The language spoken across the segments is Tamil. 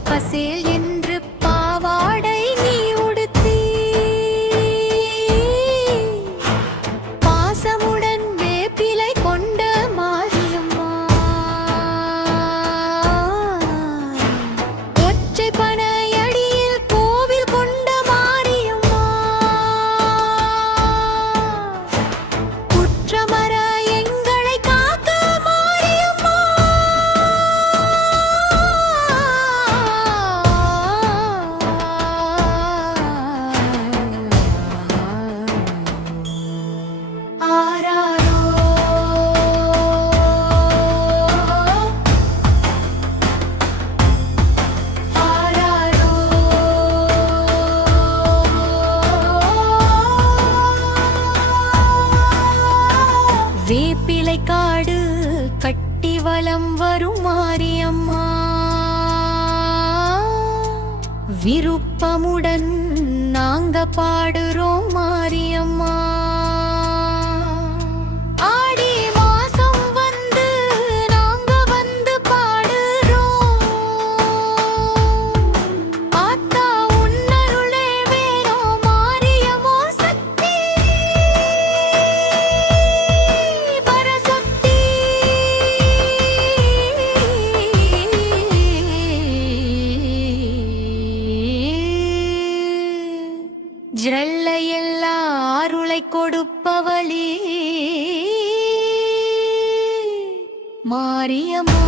passei கட்டி வலம் வரும் மாரியம்மா. விருப்பமுடன் நாங்க பாடுறோம் மாரியம்மா. ஜல்ல எல்லா அருளை கொடுப்பவளே. மாரியம்மா.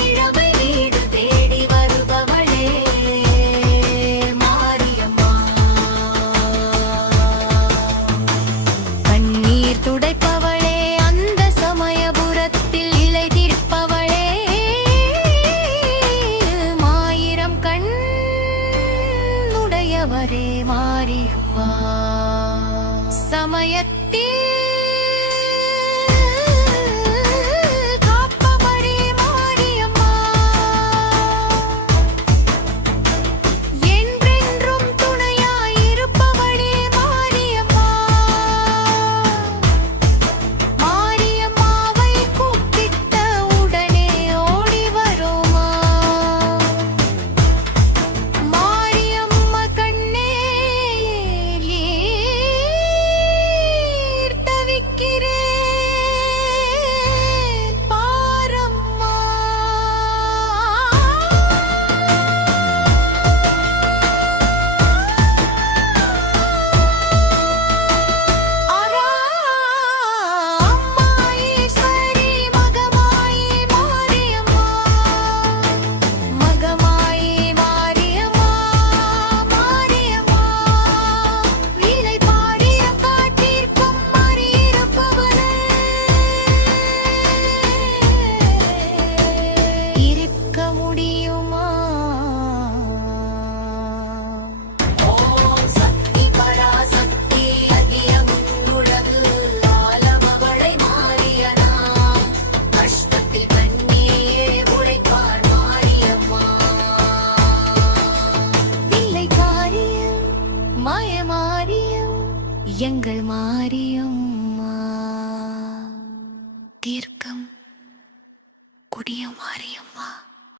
மாரியம் எங்கள் மாரியம்மா தீர்க்கம் கொடிய மாரியம்மா